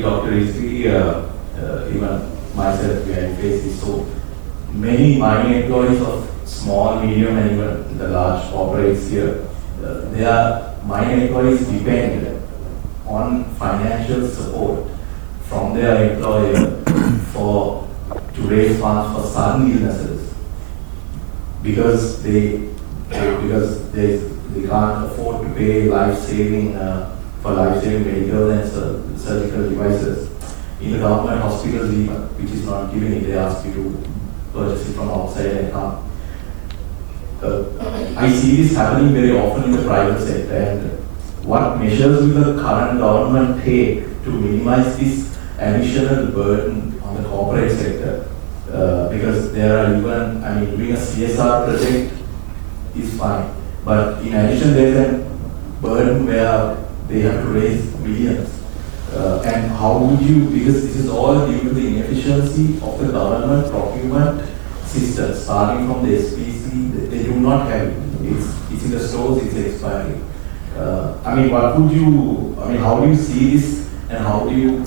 we talked recently, even myself, we are facing so many mining employees of small, medium, and even the large corporates here. Their mining employees depend on financial support from their employer to raise funds for sudden illnesses because they can't afford to pay life-saving medical and surgical devices. In the government hospitals, even, which is not giving it, they ask you to purchase it from outside and come. I see this happening very often in the private sector. And what measures will the current government take to minimize this additional burden on the corporate sector? Because there are even, doing a CSR project is fine, but in addition there is a burden where they have to raise millions. And how would you, because this is all due to the inefficiency of the government procurement system, starting from the SPC, they do not have it. It's in the stores, it's expiring. How do you see this, and how do you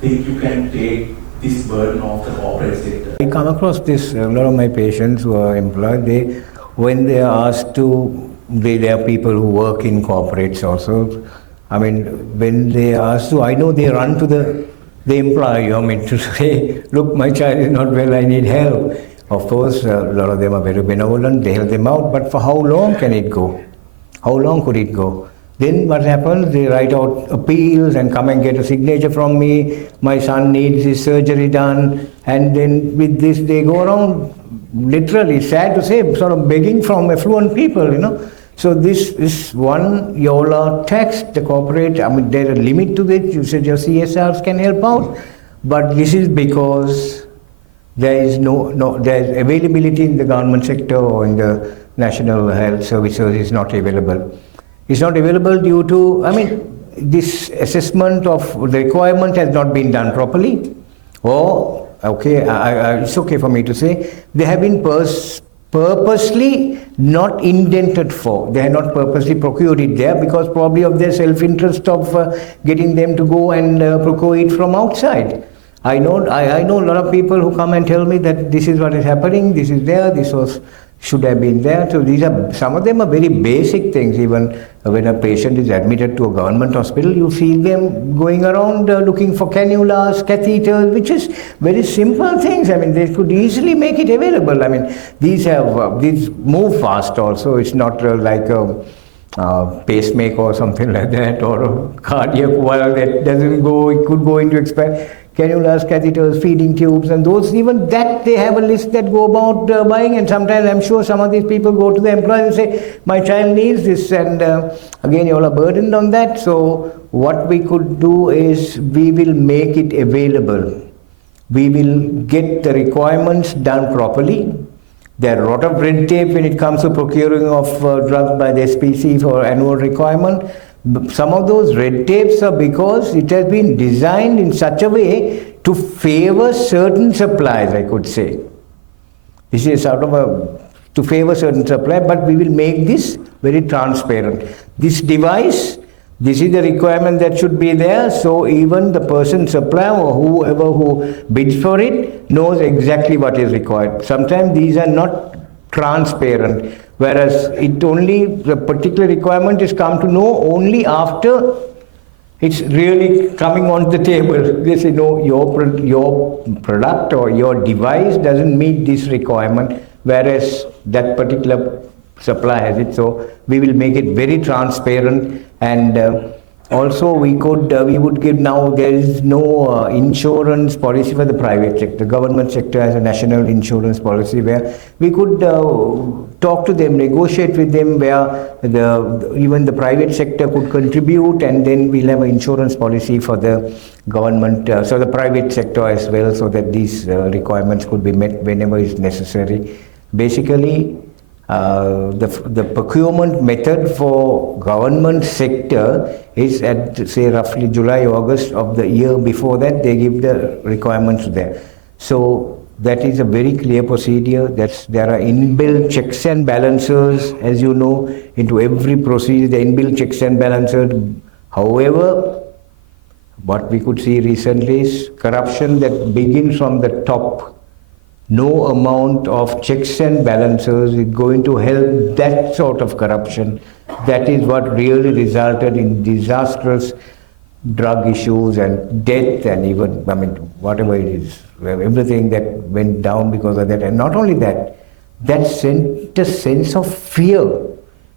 think you can take this burden off the corporate sector? I come across this, a lot of my patients who are employed, when they are asked to, there are people who work in corporates also. When they are asked to, I know they run to the employer, to say, look, my child is not well, I need help. Of course, a lot of them are very benevolent, they help them out, but for how long can it go? How long could it go? Then what happens, they write out appeals and come and get a signature from me, my son needs his surgery done, and then with this they go around, literally, sad to say, sort of begging from affluent people, So this is one, you all are taxed, the corporate, there's a limit to it, you said your CSRs can help out, but this is because there is there's availability in the government sector or in the national health services is not available. It's not available due to, this assessment of the requirement has not been done properly, or, it's okay for me to say, they have been purposely not indented for. They have not purposely procured it there because probably of their self-interest of getting them to go and procure it from outside. I know a lot of people who come and tell me that this is what is happening, this is there, should have been there. So some of them are very basic things. Even when a patient is admitted to a government hospital, you see them going around looking for cannulas, catheters, which is very simple things. They could easily make it available. These move fast also. It's not like a pacemaker or something like that, or a cardiac wire that doesn't go, it could go into expire. Cannulas, catheters, feeding tubes, and those, even that they have a list that go about buying, and sometimes I'm sure some of these people go to the employer and say, my child needs this, and again you all are burdened on that. So what we could do is, we will make it available. We will get the requirements done properly. There are a lot of red tape when it comes to procuring of drugs by the SPC for annual requirement. Some of those red tapes are because it has been designed in such a way to favor certain suppliers, I could say. This is to favor certain supply, but we will make this very transparent. This device, this is the requirement that should be there, so even the person supplier or whoever who bids for it knows exactly what is required. Sometimes these are not transparent, whereas the particular requirement is come to know only after it's really coming on the table. They say, no, your product or your device doesn't meet this requirement, whereas that particular supply has it. So we will make it very transparent, and also we would give, now there is no insurance policy for the private sector. The government sector has a national insurance policy where we could talk to them, negotiate with them, where even the private sector could contribute, and then we'll have an insurance policy for the government, so the private sector as well, so that these requirements could be met whenever is necessary. Basically, the procurement method for government sector is at, say, roughly July, August of the year before that, they give the requirements there. So that is a very clear procedure. There are inbuilt checks and balances, as you know, into every procedure, the inbuilt checks and balances. However, what we could see recently is corruption that begins from the top. No amount of checks and balances is going to help that sort of corruption. That is what really resulted in disastrous drug issues and death and even, I mean, whatever it is, everything that went down because of that. And not only that, that sent a sense of fear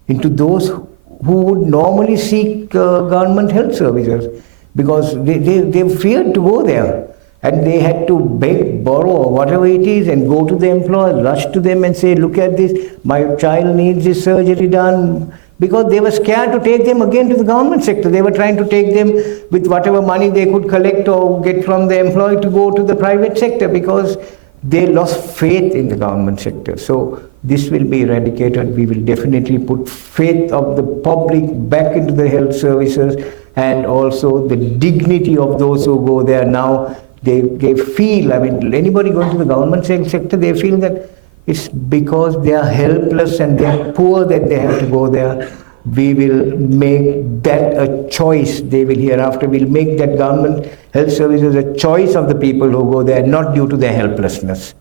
into those who would normally seek government health services, because they feared to go there. And they had to beg, borrow, or whatever it is, and go to the employer, rush to them and say, look at this, my child needs this surgery done. Because they were scared to take them again to the government sector. They were trying to take them with whatever money they could collect or get from the employer to go to the private sector, because they lost faith in the government sector. So this will be eradicated. We will definitely put faith of the public back into the health services, and also the dignity of those who go there now. They feel, I mean, anybody going to the government sector, they feel that it's because they are helpless and they are poor that they have to go there. We will make that a choice. They will hereafter will make that government health services a choice of the people who go there, not due to their helplessness.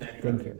Thank you.